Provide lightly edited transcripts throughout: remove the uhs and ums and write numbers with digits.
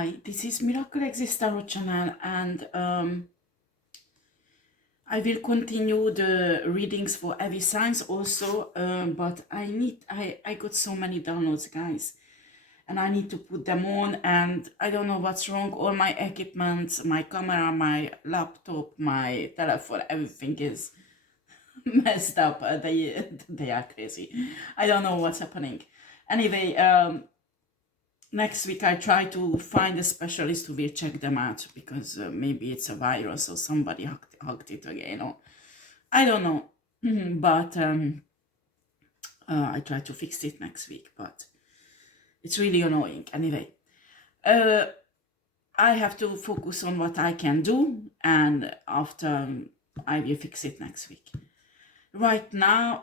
Hi, this is Miracle Exist Tarot channel, and I will continue the readings for every signs also, but I got so many downloads, guys, and I need to put them on, and I don't know what's wrong. All my equipment, my camera, my laptop, my telephone, everything is messed up. They are crazy. I don't know what's happening. Anyway, next week I try to find a specialist who will check them out, because maybe it's a virus or somebody hacked it again, or I don't know. But I try to fix it next week, but it's really annoying. Anyway, I have to focus on what I can do, and after I will fix it next week. Right now,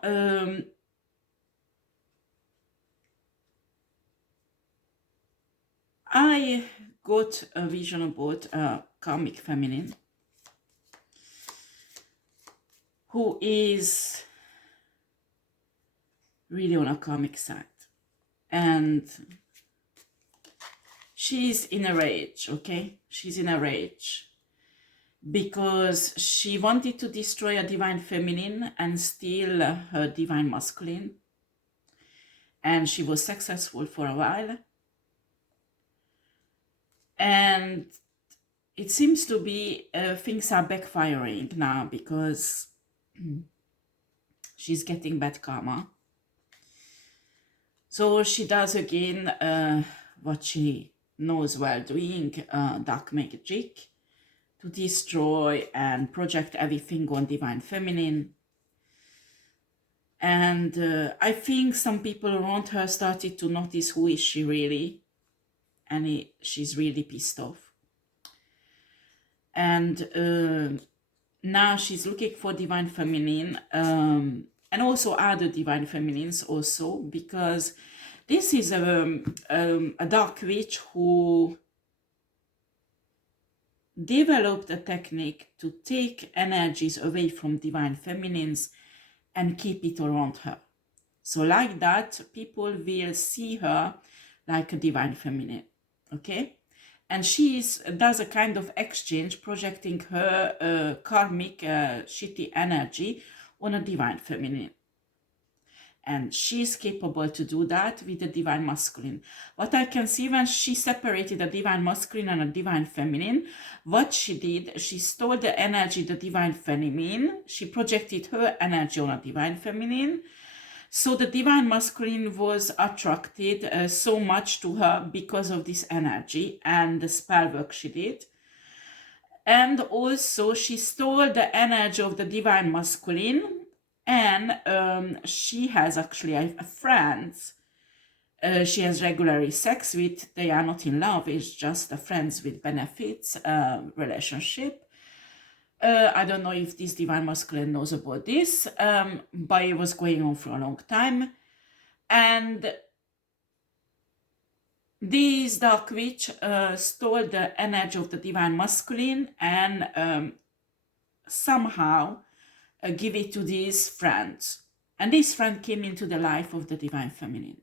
I got a vision about a karmic feminine who is really on a karmic side, and she's in a rage. Okay, she's in a rage because she wanted to destroy a divine feminine and steal her divine masculine, and she was successful for a while, and it seems to be things are backfiring now, because she's getting bad karma. So she does again what she knows well doing, dark magic, to destroy and project everything on divine feminine. And I think some people around her started to notice who is she really, and she's really pissed off. And now she's looking for divine feminine, and also other divine feminines also, because this is a dark witch who developed a technique to take energies away from divine feminines and keep it around her. So like that, people will see her like a divine feminine, okay? And she does a kind of exchange, projecting her karmic shitty energy on a divine feminine. And she's capable to do that with the divine masculine. What I can see, when she separated the divine masculine and a divine feminine, what she did, she stole the energy, the divine feminine, she projected her energy on a divine feminine. So the divine masculine was attracted so much to her because of this energy and the spell work she did. And also she stole the energy of the divine masculine, and she has actually a friend she has regularly sex with. They are not in love, it's just a friends with benefits relationship. I don't know if this divine masculine knows about this, but it was going on for a long time. And this dark witch stole the energy of the divine masculine and somehow give it to these friends. And this friend came into the life of the divine feminine.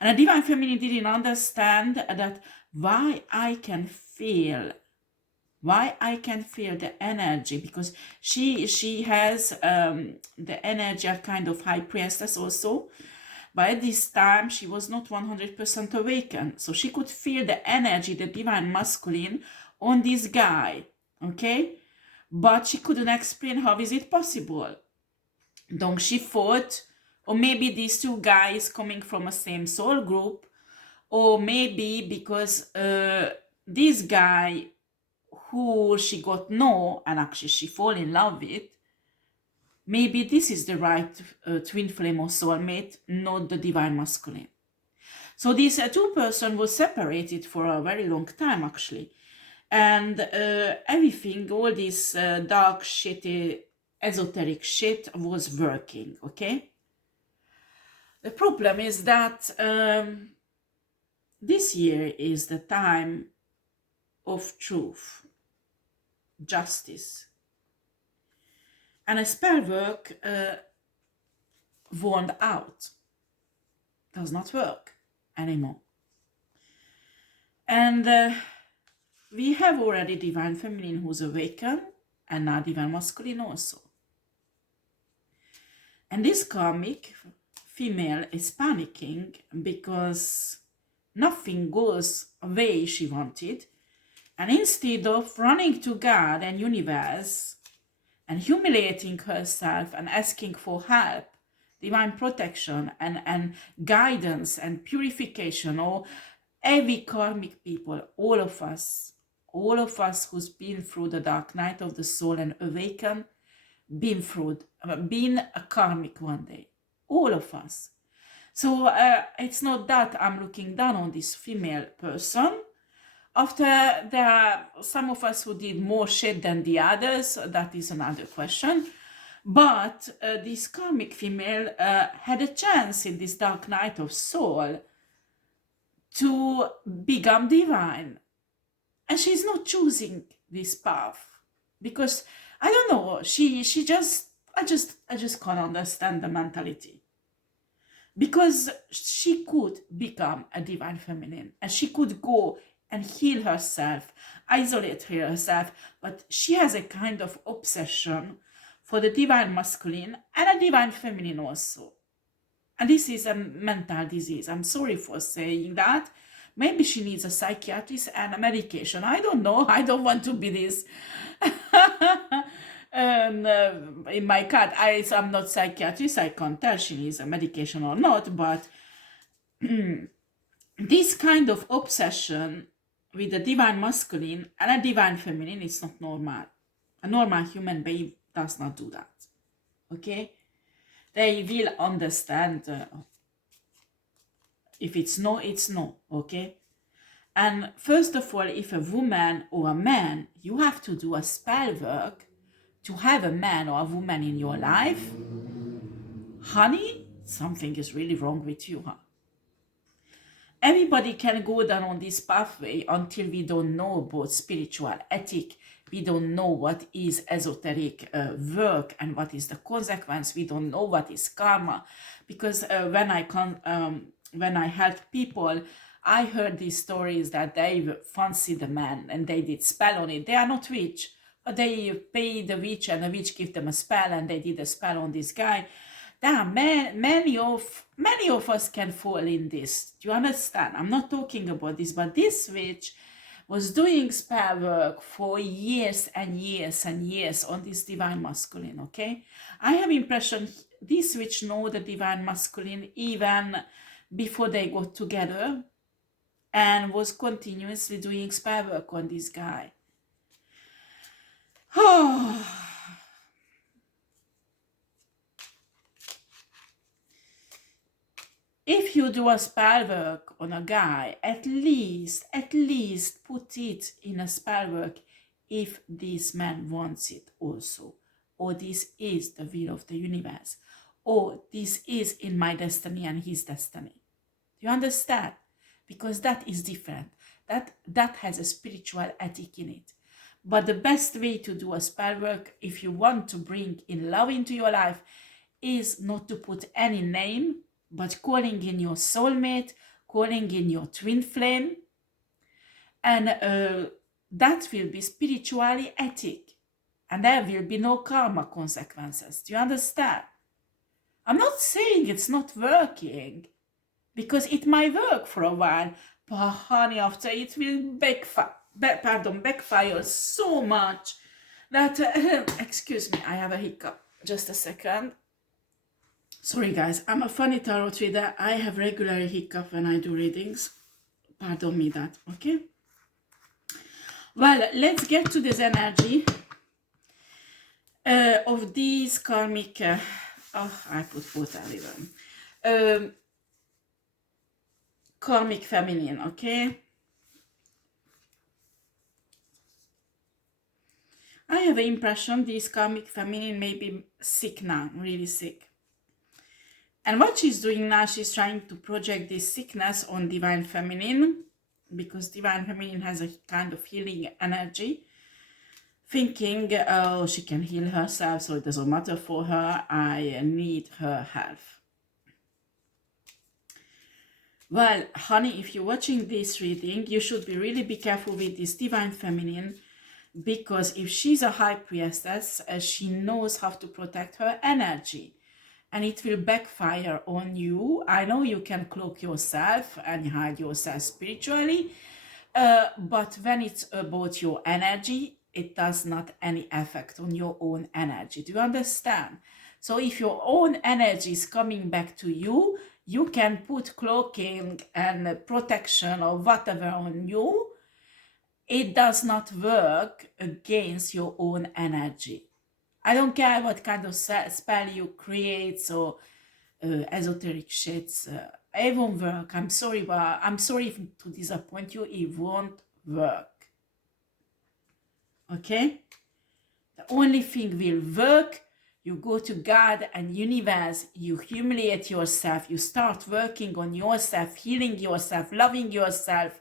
And the divine feminine didn't understand that why I can feel the energy, because she has the energy, a kind of high priestess also, but at this time she was not 100% awakened, so she could feel the energy, the divine masculine, on this guy, okay, but she couldn't explain how is it possible. Donc she thought, or maybe these two guys coming from a same soul group, or maybe because this guy who she got know and actually she fall in love with, maybe this is the right twin flame or soulmate, not the divine masculine. So these two person was separated for a very long time actually, and everything, all this dark shitty esoteric shit was working, okay? The problem is that this year is the time of truth, justice, and a spell work worn out, does not work anymore. And we have already divine feminine who's awakened, and now divine masculine also. And this karmic female is panicking because nothing goes away she wanted. And instead of running to God and universe and humiliating herself and asking for help, divine protection and guidance and purification, or every karmic people, all of us who's been through the dark night of the soul and awakened, been a karmic one day, all of us. So it's not that I'm looking down on this female person. After there are some of us who did more shit than the others, that is another question. But this karmic female had a chance in this dark night of soul to become divine. And she's not choosing this path because, I don't know, I just can't understand the mentality. Because she could become a divine feminine and she could go and heal herself, isolate herself, but she has a kind of obsession for the divine masculine and a divine feminine also. And this is a mental disease. I'm sorry for saying that. Maybe she needs a psychiatrist and a medication. I don't know. I don't want to be this. In my card, I'm not psychiatrist. I can't tell she needs a medication or not. But this kind of obsession with the divine masculine and a divine feminine is not normal. A normal human being does not do that. Okay? They will understand if it's no, it's no. Okay? And first of all, if a woman or a man, you have to do a spell work to have a man or a woman in your life. Honey, something is really wrong with you, huh? Everybody can go down on this pathway until we don't know about spiritual ethic. We don't know what is esoteric work and what is the consequence. We don't know what is karma. Because when I help people, I heard these stories that they fancy the man and they did spell on it. They are not witch, but they pay the witch and the witch give them a spell and they did a spell on this guy. There are many of us can fall in this. Do you understand? I'm not talking about this, but this witch was doing spell work for years and years and years on this divine masculine, okay? I have impression this witch know the divine masculine even before they got together and was continuously doing spell work on this guy. Oh. If you do a spell work on a guy, at least put it in a spell work if this man wants it also. Or this is the will of the universe. Or this is in my destiny and his destiny. Do you understand? Because that is different. That has a spiritual ethic in it. But the best way to do a spell work, if you want to bring in love into your life, is not to put any name, but calling in your soulmate, calling in your twin flame, and that will be spiritually ethic, and there will be no karma consequences. Do you understand? I'm not saying it's not working, because it might work for a while, but honey, after it will backfire so much that, excuse me, I have a hiccup. Just a second. Sorry guys, I'm a funny tarot reader. I have regular hiccup when I do readings. Pardon me that, okay? Well, let's get to this energy of these karmic... I put both even. Karmic feminine, okay? I have an impression this karmic feminine may be sick now, really sick. And what she's doing now, she's trying to project this sickness on divine feminine, because divine feminine has a kind of healing energy, thinking, oh, she can heal herself, so it doesn't matter for her, I need her help. Well, honey, if you're watching this reading, you should really be careful with this divine feminine, because if she's a high priestess, she knows how to protect her energy, and it will backfire on you. I know you can cloak yourself and hide yourself spiritually, but when it's about your energy, it does not any effect on your own energy. Do you understand? So if your own energy is coming back to you, you can put cloaking and protection or whatever on you. It does not work against your own energy. I don't care what kind of spell you create, so esoteric shits. It won't work. I'm sorry, but I'm sorry to disappoint you. It won't work. Okay? The only thing will work. You go to God and universe, you humiliate yourself, you start working on yourself, healing yourself, loving yourself,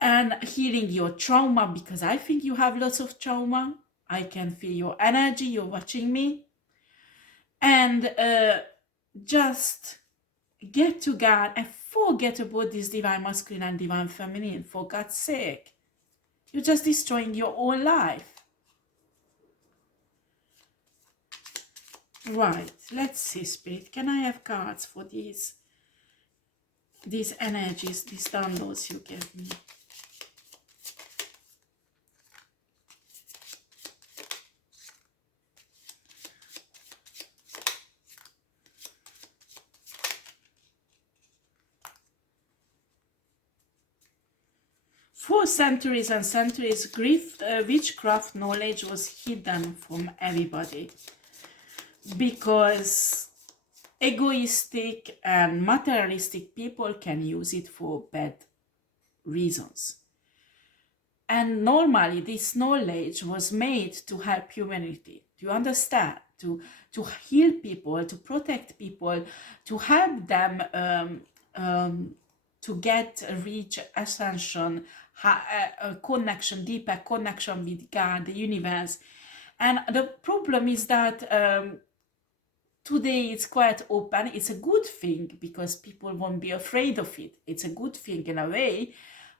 and healing your trauma, because I think you have lots of trauma. I can feel your energy, you're watching me. And just get to God and forget about this divine masculine and divine feminine, for God's sake. You're just destroying your own life. Right, let's see, Spirit. Can I have cards for these energies, these downloads you gave me? For centuries and centuries, witchcraft knowledge was hidden from everybody, because egoistic and materialistic people can use it for bad reasons. And normally this knowledge was made to help humanity. Do you understand? To heal people, to protect people, to help them to reach ascension, a connection, deeper connection with God, the universe. And the problem is that today it's quite open. It's a good thing because people won't be afraid of it. It's a good thing in a way,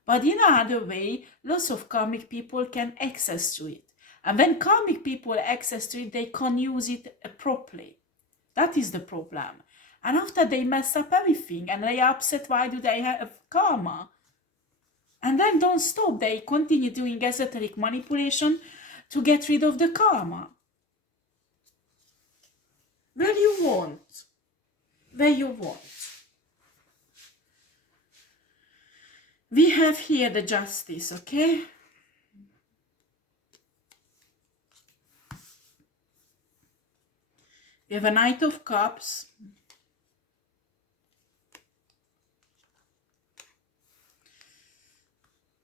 but in another way, lots of karmic people can access to it. And when karmic people access to it, they can't use it properly. That is the problem. And after they mess up everything and they are upset, why do they have karma? And then don't stop. They continue doing esoteric manipulation to get rid of the karma. Where you want. Where you want. We have here the justice, okay? We have a Knight of Cups.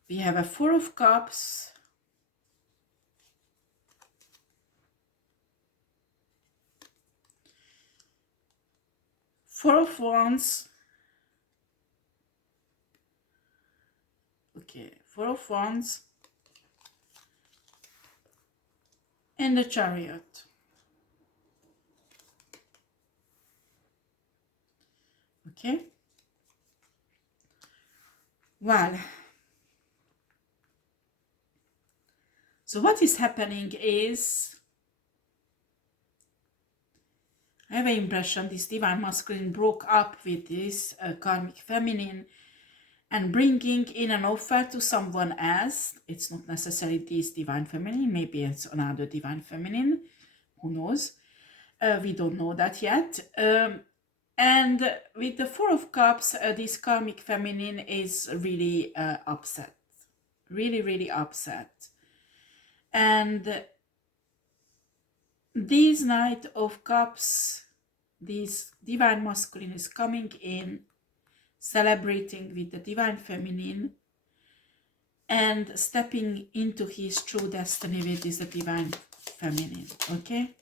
We have a Four of Cups. Four of Wands. Okay, Four of Wands. And the Chariot. Okay. Well. So what is happening is, I have an impression this divine masculine broke up with this karmic feminine and bringing in an offer to someone else. It's not necessarily this divine feminine, maybe it's another divine feminine, who knows? We don't know that yet. And with the Four of Cups, this karmic feminine is really upset, really upset. And this Knight of Cups, this divine masculine is coming in, celebrating with the divine feminine and stepping into his true destiny with this divine feminine, okay?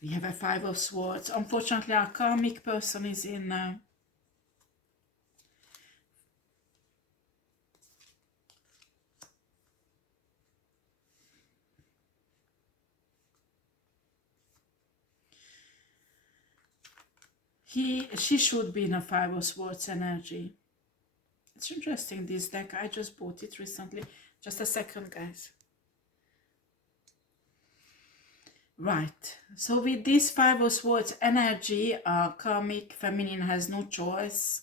We have a Five of Swords. Unfortunately, our karmic person is in She should be in a Five of Swords energy. It's interesting, this deck. I just bought it recently. Just a second, guys. Right. So with this Five of Swords energy, karmic feminine has no choice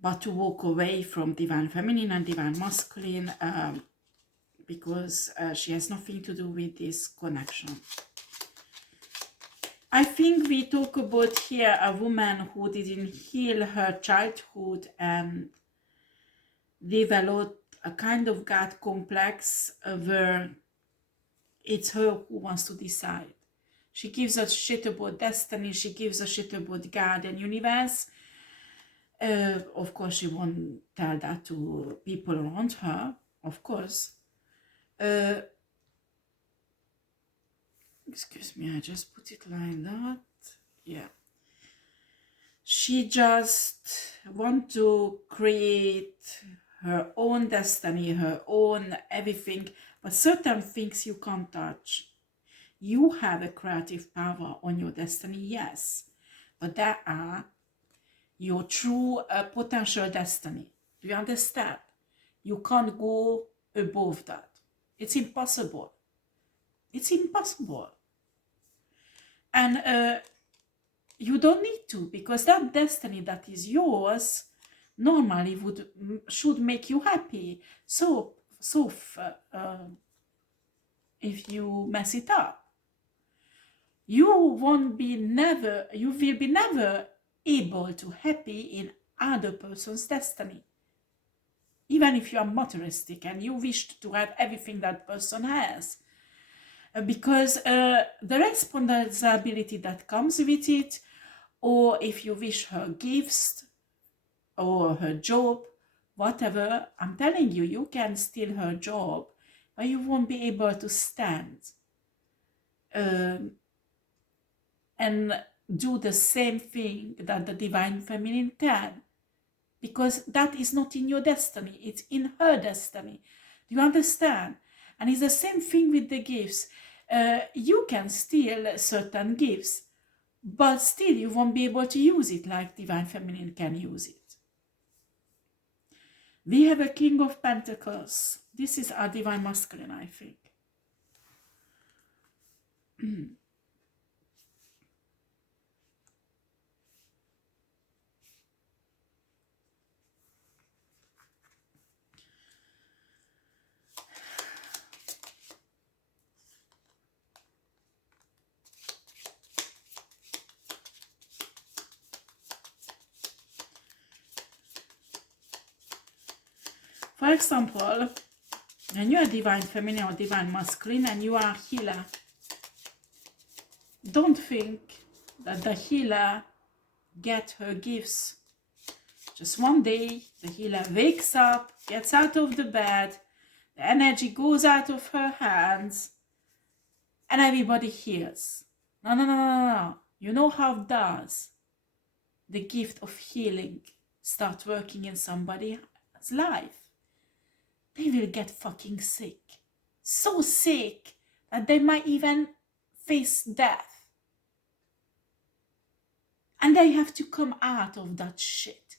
but to walk away from divine feminine and divine masculine, because she has nothing to do with this connection. I think we talk about here a woman who didn't heal her childhood and developed a kind of God complex where it's her who wants to decide. She gives a shit about destiny, she gives a shit about God and universe. Of course, she won't tell that to people around her, of course. Excuse me, I just put it like that. Yeah. She just wants to create her own destiny, her own everything, but certain things you can't touch. You have a creative power on your destiny, yes, but that are your true potential destiny. Do you understand? You can't go above that. It's impossible. It's impossible. And you don't need to, because that destiny that is yours normally should make you happy. So if you mess it up, you will be never able to happy in other person's destiny. Even if you are materialistic and you wish to have everything that person has, because the responsibility that comes with it, or if you wish her gifts or her job, whatever, I'm telling you, you can steal her job, but you won't be able to stand and do the same thing that the divine feminine can, because that is not in your destiny, it's in her destiny. Do you understand? And it's the same thing with the gifts. You can steal certain gifts, but still you won't be able to use it like divine feminine can use it. We have a King of Pentacles. This is our divine masculine, I think. For example, when you are divine feminine or divine masculine and you are a healer, don't think that the healer gets her gifts. Just one day, the healer wakes up, gets out of the bed, the energy goes out of her hands, and everybody heals. No, no, no, no, no. You know how does the gift of healing start working in somebody's life? They will get fucking sick. So sick that they might even face death. And they have to come out of that shit.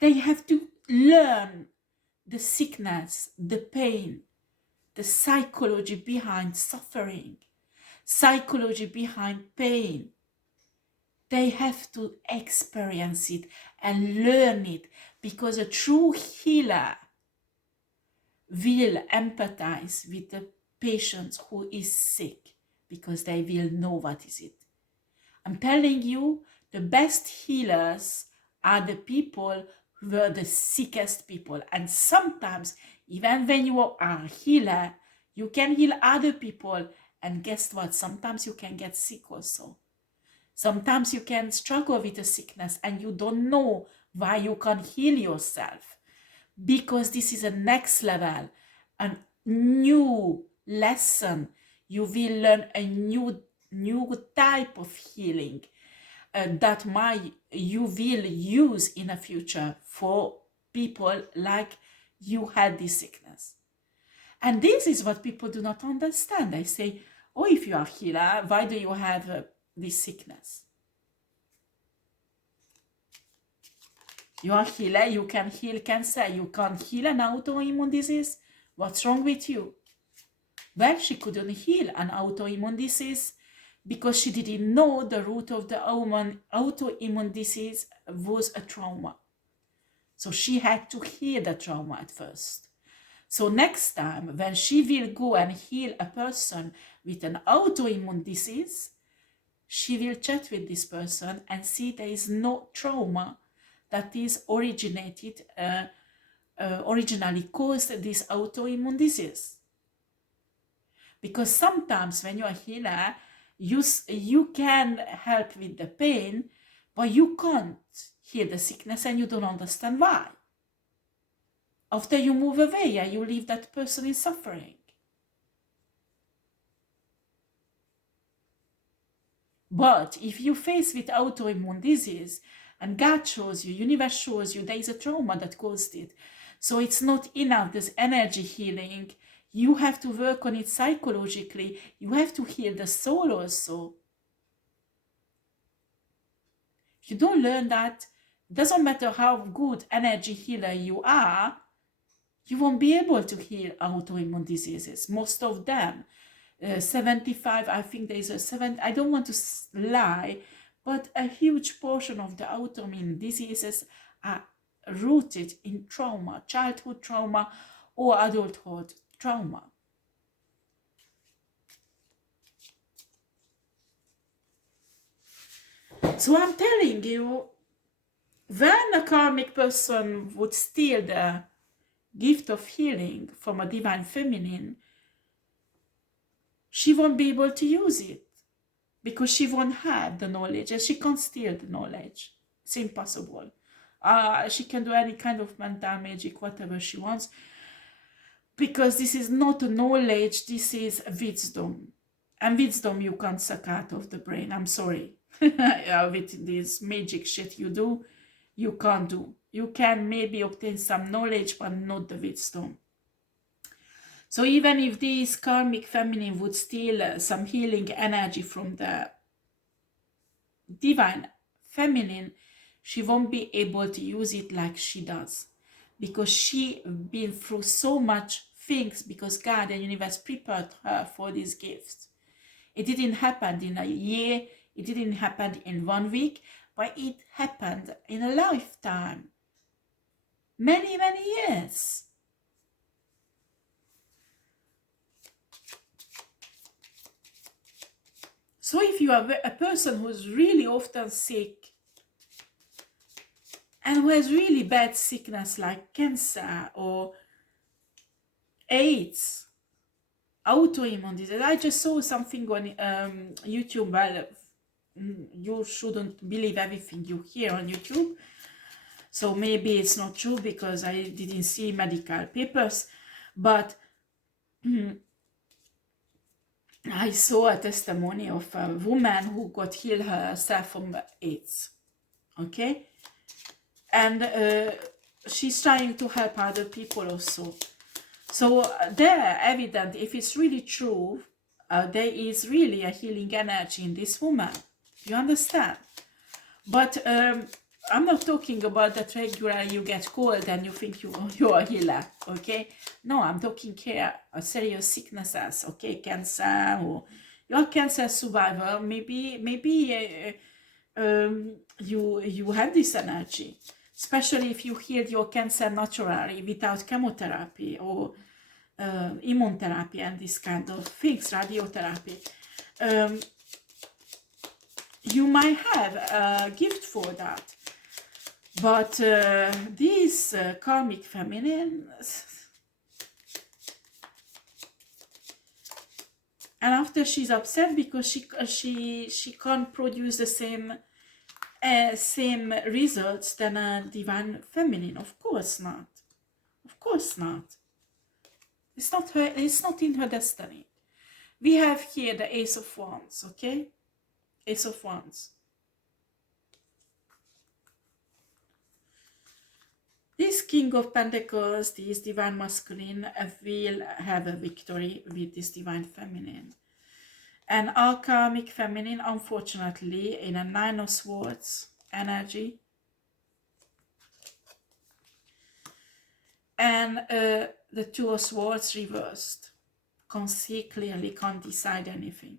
They have to learn the sickness, the pain, the psychology behind suffering, psychology behind pain. They have to experience it and learn it, because a true healer will empathize with the patient who is sick, because they will know what is it. I'm telling you, the best healers are the people who are the sickest people. And sometimes, even when you are a healer, you can heal other people. And guess what? Sometimes you can get sick also. Sometimes you can struggle with a sickness and you don't know why you can't heal yourself. Because this is a next level, a new lesson. You will learn a new type of healing that you will use in the future for people like you had this sickness. And this is what people do not understand. They say, oh, if you are a healer, why do you have this sickness? You are a healer, you can heal cancer, you can't heal an autoimmune disease. What's wrong with you? Well, she couldn't heal an autoimmune disease because she didn't know the root of the autoimmune disease was a trauma. So she had to heal the trauma at first. So next time, when she will go and heal a person with an autoimmune disease, she will chat with this person and see there is no trauma that is originally caused this autoimmune disease. Because sometimes when you're a healer, you can help with the pain, but you can't heal the sickness and you don't understand why. After you move away and you leave that person in suffering. But if you face with autoimmune disease and God shows you, universe shows you there is a trauma that caused it, so it's not enough, this energy healing. You have to work on it psychologically. You have to heal the soul also. If you don't learn that, it doesn't matter how good energy healer you are, you won't be able to heal autoimmune diseases. Most of them, 75, I think there is a 7, I don't want to lie, but a huge portion of the autoimmune diseases are rooted in trauma, childhood trauma or adulthood trauma. So I'm telling you, when a karmic person would steal the gift of healing from a divine feminine, she won't be able to use it because she won't have the knowledge and she can't steal the knowledge. It's impossible. She can do any kind of mental magic, whatever she wants, because this is not knowledge, this is wisdom. And wisdom you can't suck out of the brain. I'm sorry. With this magic shit you do, you can't do. You can maybe obtain some knowledge, but not the wisdom. So even if this karmic feminine would steal some healing energy from the divine feminine, she won't be able to use it like she does. Because she been through so much things, because God and universe prepared her for these gifts. It didn't happen in a year, it didn't happen in 1 week, but it happened in a lifetime. Many, many years. So if you are a person who's really often sick and who has really bad sickness like cancer or AIDS, autoimmune disease. I just saw something on YouTube. Well, you shouldn't believe everything you hear on YouTube. So maybe it's not true because I didn't see medical papers. But I saw a testimony of a woman who got healed herself from AIDS. Okay? And she's trying to help other people also. So they're evident, if it's really true, there is really a healing energy in this woman. You understand? But I'm not talking about that regular you get cold and you think you're a healer, okay? No, I'm talking here serious sicknesses, okay? Cancer, or you're a cancer survivor. Maybe you have this energy. Especially if you healed your cancer naturally without chemotherapy or immune therapy and this kind of things, radiotherapy. You might have a gift for that. But this karmic feminine, and after she's upset because she can't produce the same results than a divine feminine. Of course not. Of course not. It's not her. It's not in her destiny. We have here the Ace of Wands. Okay, Ace of Wands. This King of Pentacles, this divine masculine, will have a victory with this divine feminine. And our karmic feminine, unfortunately, in a Nine of Swords energy, And the Two of Swords reversed. Can't see clearly, can't decide anything.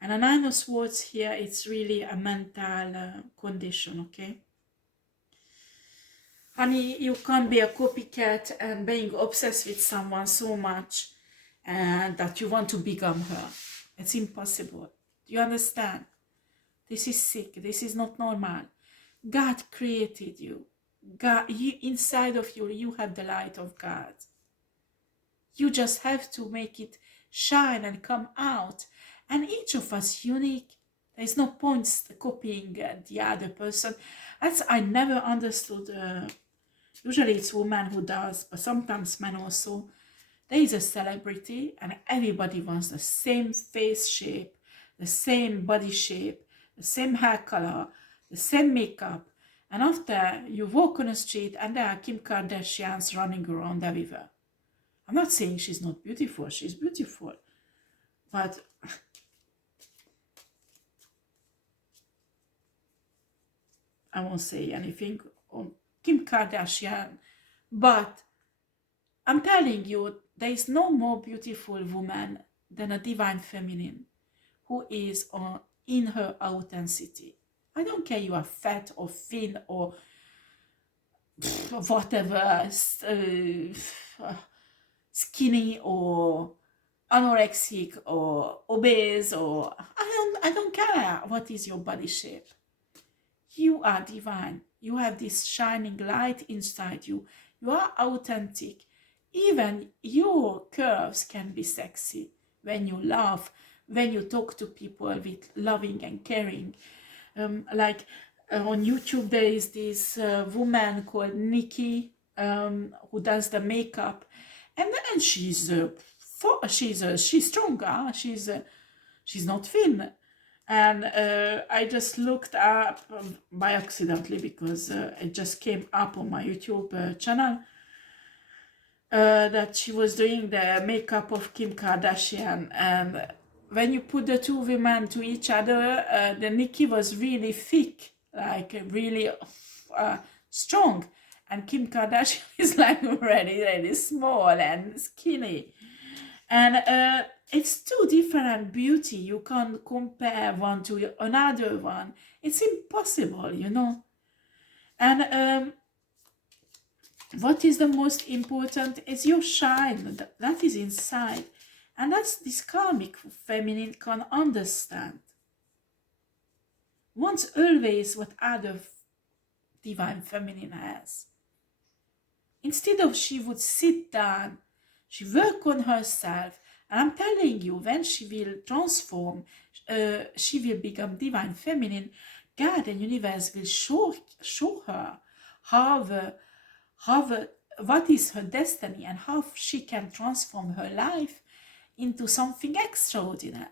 And a Nine of Swords here, it's really a mental condition, okay? Honey, you can't be a copycat and being obsessed with someone so much and that you want to become her. It's impossible. Do you understand? This is sick. This is not normal. God created you. God, inside of you, you have the light of God. You just have to make it shine and come out. And each of us unique. There's no point copying the other person. I never understood. Usually it's women who does, but sometimes men also. There is a celebrity and everybody wants the same face shape, the same body shape, the same hair color, the same makeup. And after you walk on the street and there are Kim Kardashians running around everywhere. I'm not saying she's not beautiful, she's beautiful. But I won't say anything on Kim Kardashian. But I'm telling you, there is no more beautiful woman than a divine feminine who is in her authenticity. I don't care you are fat or thin or whatever, skinny or anorexic or obese, or I don't care what is your body shape. You are divine. You have this shining light inside you. You are authentic. Even your curves can be sexy when you laugh, when you talk to people with loving and caring. On YouTube, there is this woman called Nikki who does the makeup, and then she's stronger. She's not thin. And I just looked up by accidentally because it just came up on my YouTube channel that she was doing the makeup of Kim Kardashian. And when you put the two women to each other, the Nikki was really thick, like really strong. And Kim Kardashian is like really small and skinny. And it's two different beauty. You can't compare one to another one. It's impossible, you know. And what is the most important is your shine. That is inside. And that's this karmic feminine can understand. Wants always what other divine feminine has. Instead of she would sit down, she work on herself, and I'm telling you, when she will transform, she will become divine feminine. God and universe will show her what is her destiny and how she can transform her life into something extraordinary.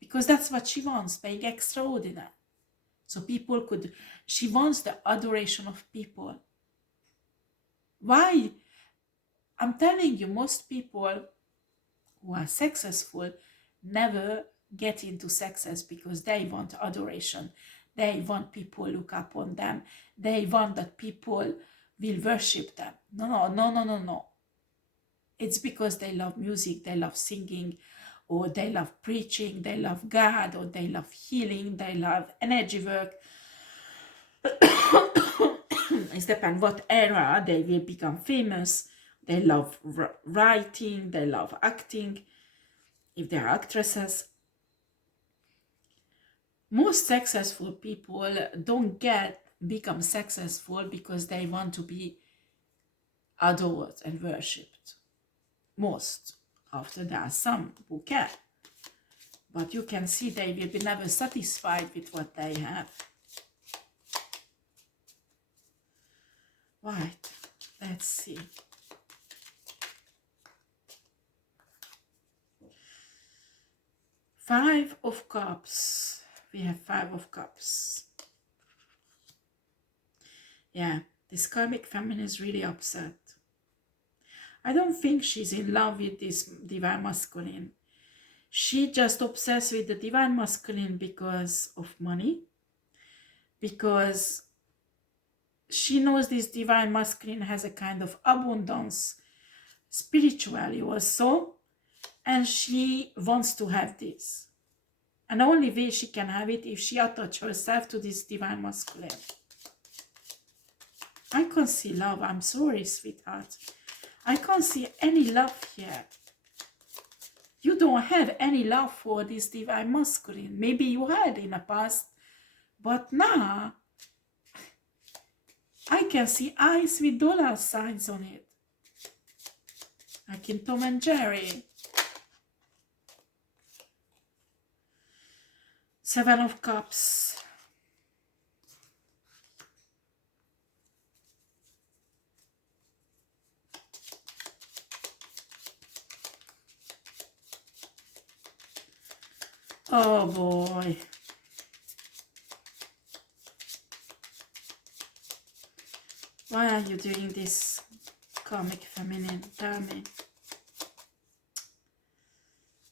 Because that's what she wants, being extraordinary. So she wants the adoration of people. Why? I'm telling you, most people who are successful never get into success because they want adoration. They want people look up on them. They want that people will worship them. No. It's because they love music, they love singing, or they love preaching, they love God, or they love healing, they love energy work. It depends what era they will become famous. They love writing, they love acting, if they're actresses. Most successful people don't become successful because they want to be adored and worshipped. Most. After there are some who can. But you can see they will be never satisfied with what they have. Right, let's see. Five of Cups. We have Five of Cups. Yeah, this karmic feminine is really upset. I don't think she's in love with this divine masculine. She just obsessed with the divine masculine because of money. Because she knows this divine masculine has a kind of abundance spiritually also, and she wants to have this. And the only way she can have it if she attaches herself to this divine masculine. I can't see love. I'm sorry, sweetheart. I can't see any love here. You don't have any love for this divine masculine. Maybe you had in the past, but now I can see eyes with dollar signs on it. Like in Tom and Jerry. Seven of Cups. Oh boy. Why are you doing this, karmic feminine? Tell me.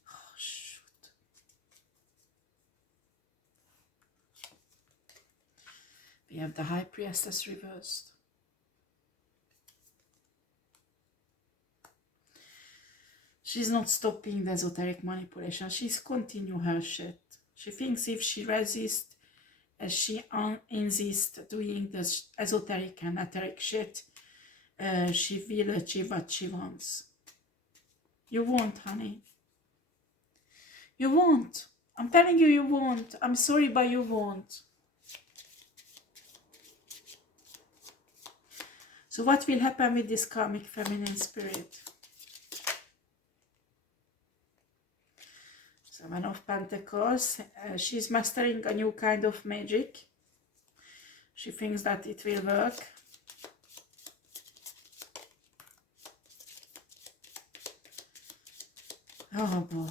Oh, shoot. We have the High Priestess reversed. She's not stopping the esoteric manipulation. She's continuing her shit. She thinks if she resists, as she insists doing this esoteric and etheric shit, she will achieve what she wants. You won't, honey. You won't. I'm telling you, you won't. I'm sorry, but you won't. So what will happen with this karmic feminine spirit? Seven of Pentacles. She's mastering a new kind of magic. She thinks that it will work. Oh boy.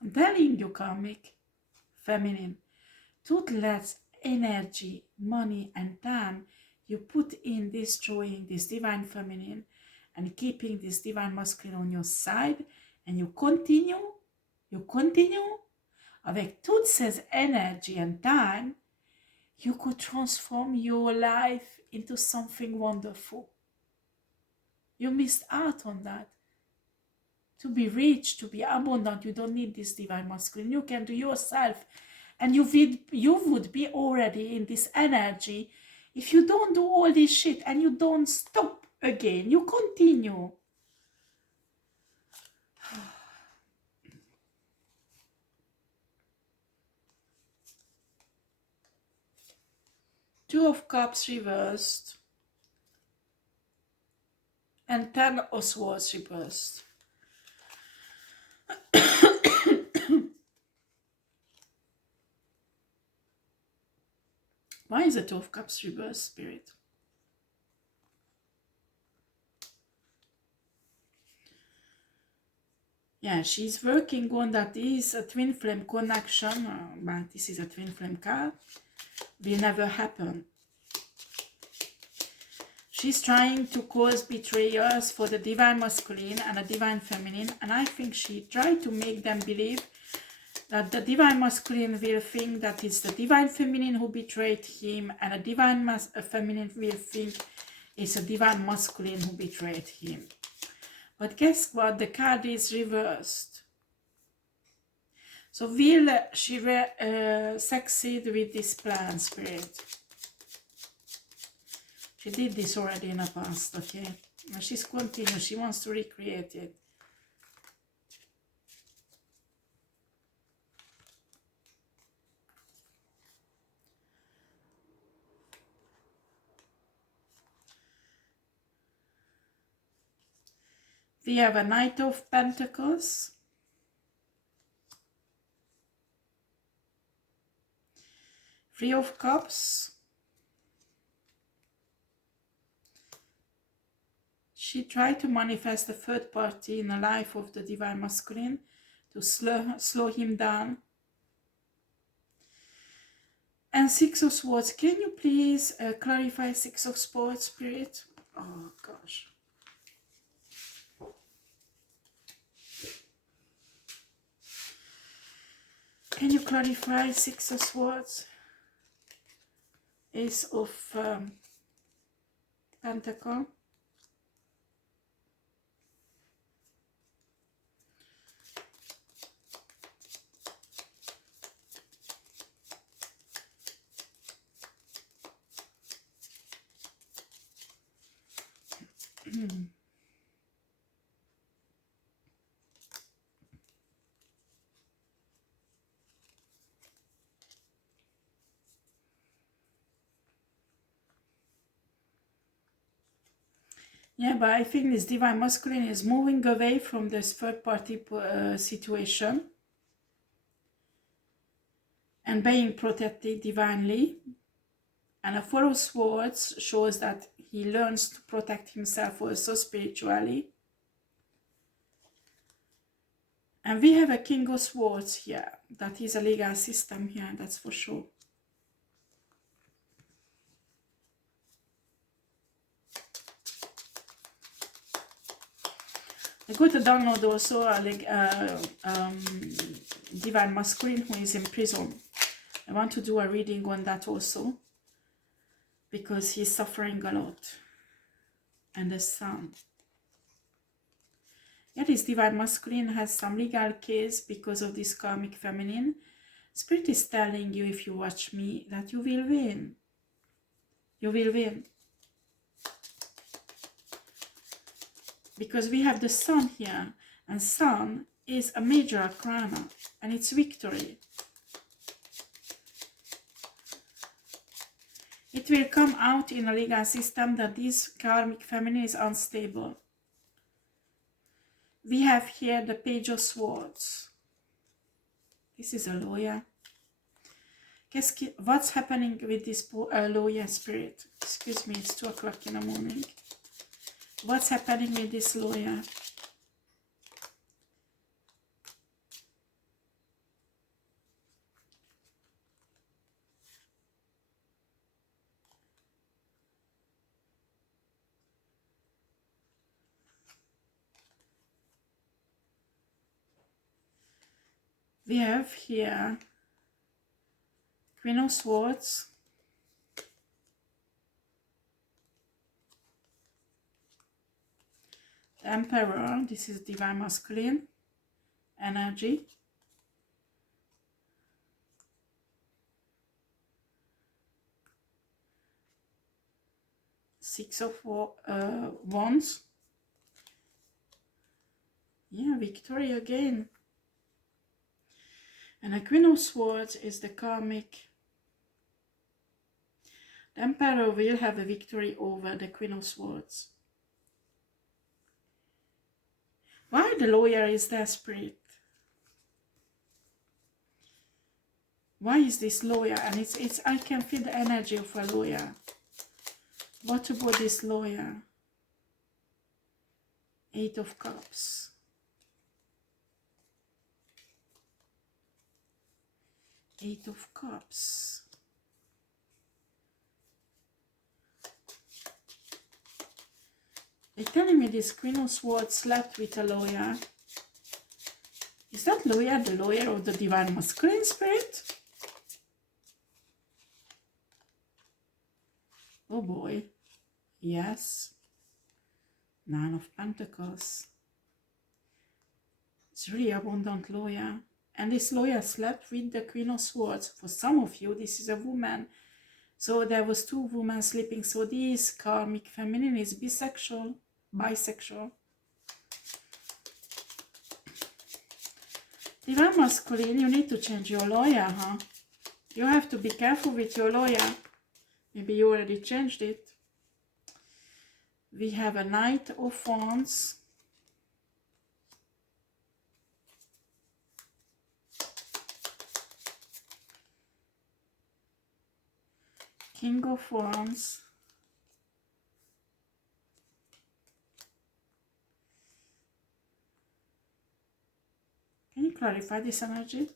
I'm telling you, karmic feminine, toothless energy, money and time you put in destroying this divine feminine and keeping this divine masculine on your side, and you continue avec toute ces energy and time, you could transform your life into something wonderful. You missed out on that. To be rich, to be abundant, you don't need this divine masculine. You can do yourself. And you would be already in this energy if you don't do all this shit and you don't stop again. You continue. Two of Cups reversed. And 10 of Swords reversed. Why is the Two of Cups reversed, Spirit? Yeah, she's working on that. Is a twin flame connection, but this is a twin flame card. Will never happen. She's trying to cause betrayals for the divine masculine and the divine feminine, and I think she tried to make them believe that the divine masculine will think that it's the divine feminine who betrayed him, and the divine feminine will think it's a divine masculine who betrayed him. But guess what? The card is reversed. So will she succeed with this plan, Spirit? She did this already in the past, okay? And she's continuing. She wants to recreate it. We have a Knight of Pentacles. Three of Cups. She tried to manifest a third party in the life of the divine masculine to slow him down. And Six of Swords. Can you please clarify Six of Swords, Spirit? Oh gosh. Can you clarify? Six of Swords, Ace of Pentacle, yeah, but I think this divine masculine is moving away from this third party situation and being protected divinely. And a Four of Swords shows that he learns to protect himself also spiritually. And we have a King of Swords here. That is a legal system here, that's for sure. I got to download also a divine masculine who is in prison. I want to do a reading on that also, because he's suffering a lot. And the Sun. Yeah, this divine masculine has some legal case because of this karmic feminine. Spirit is telling you, if you watch me, that you will win. You will win. Because we have the Sun here, and Sun is a major arcana, and it's victory. It will come out in a legal system that this karmic feminine is unstable. We have here the Page of Swords. This is a lawyer. What's happening with this lawyer spirit? Excuse me, it's 2 o'clock in the morning. What's happening with this lawyer? We have here Queen of Swords, the Emperor. This is divine masculine energy. Six of Wands. Yeah, victory again. And a Queen of Swords is the karmic. The Emperor will have a victory over the Queen of Swords. Why the lawyer is desperate? Why is this lawyer? And it's I can feel the energy of a lawyer. What about this lawyer? Eight of Cups. Eight of Cups. They're telling me this Queen of Swords slept with a lawyer. Is that lawyer the lawyer of the divine masculine spirit? Oh boy. Yes. Nine of Pentacles. It's really abundant lawyer. And this lawyer slept with the Queen of Swords. For some of you, this is a woman. So there was 2 women sleeping. So this karmic feminine is bisexual. Divine masculine, you need to change your lawyer, huh? You have to be careful with your lawyer. Maybe you already changed it. We have a Knight of Wands. King of Wands. Can you clarify this energy?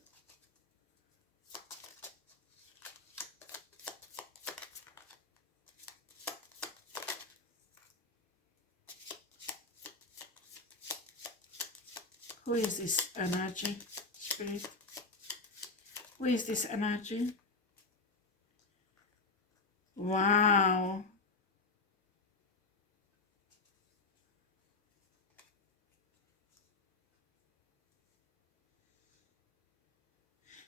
Who is this energy, spirit? Who is this energy? Wow.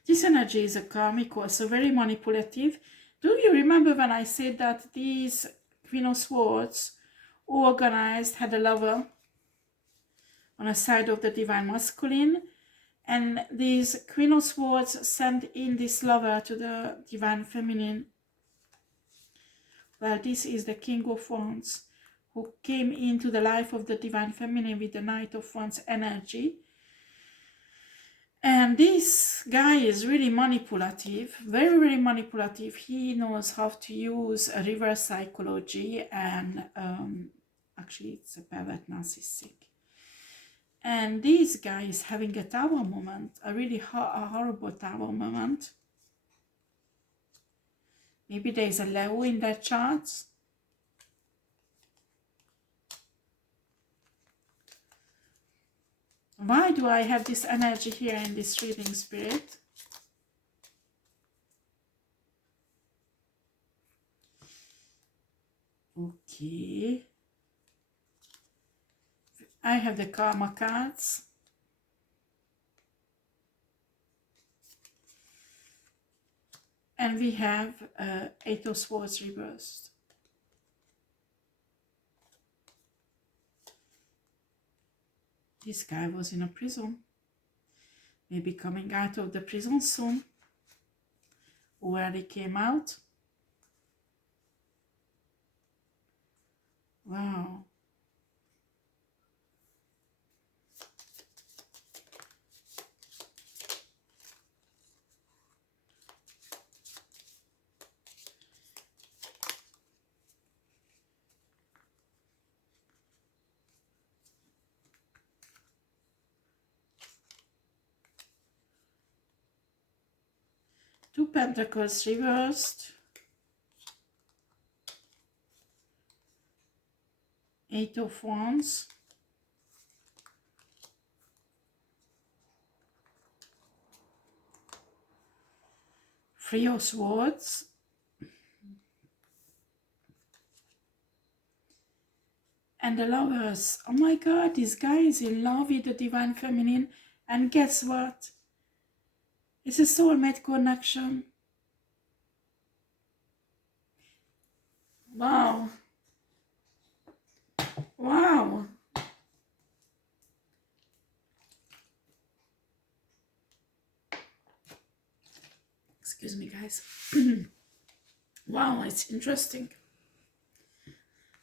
This energy is a karmic, also very manipulative. Do you remember when I said that these Queen of Swords organized, had a lover on a side of the divine masculine, and these Queen of Swords sent in this lover to the divine feminine? Well, this is the King of Wands, who came into the life of the divine feminine with the Knight of Wands energy. And this guy is really manipulative, very, very manipulative. He knows how to use a reverse psychology, and actually it's a pervert narcissistic. And this guy is having a tower moment, a really horrible tower moment. Maybe there's a Leo in their charts. Why do I have this energy here in this reading, spirit? Okay. I have the karma cards. And we have Eight of Swords reversed. This guy was in a prison. Maybe coming out of the prison soon. Where he came out. Wow. Two Pentacles reversed. Eight of Wands. Three of Swords. And the Lovers. Oh my God, this guy is in love with the divine feminine. And guess what? It's a soulmate connection. Wow. Wow. Excuse me, guys. Wow, it's interesting.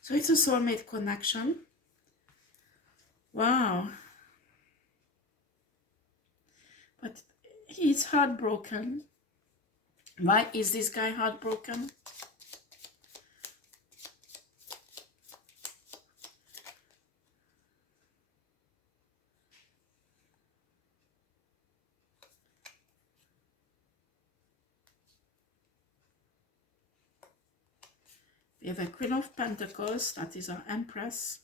So it's a soulmate connection. Wow. But he's heartbroken. Why is this guy heartbroken? We have a Queen of Pentacles, that is our Empress.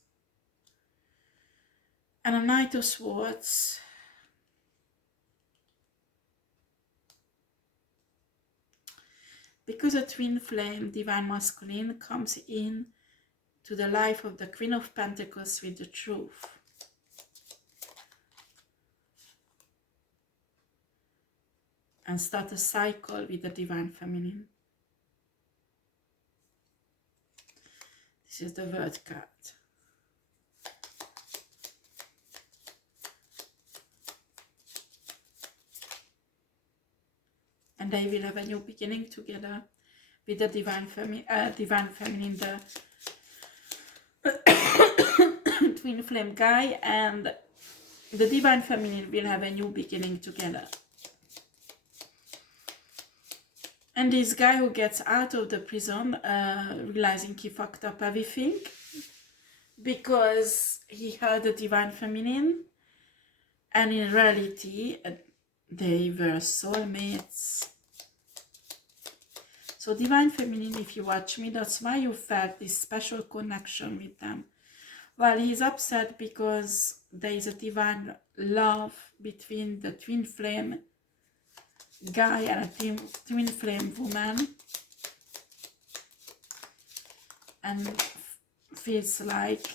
And a Knight of Swords. Because a twin flame, divine masculine, comes in to the life of the Queen of Pentacles with the truth. And start a cycle with the divine feminine. This is the Word card. And they will have a new beginning together with the divine feminine, the twin flame guy, and the divine feminine will have a new beginning together. And this guy who gets out of the prison, realizing he fucked up everything, because he had the divine feminine, and in reality, they were soulmates. So divine feminine, if you watch me, that's why you felt this special connection with them. Well, he's upset because there is a divine love between the twin flame guy and a twin flame woman, and feels like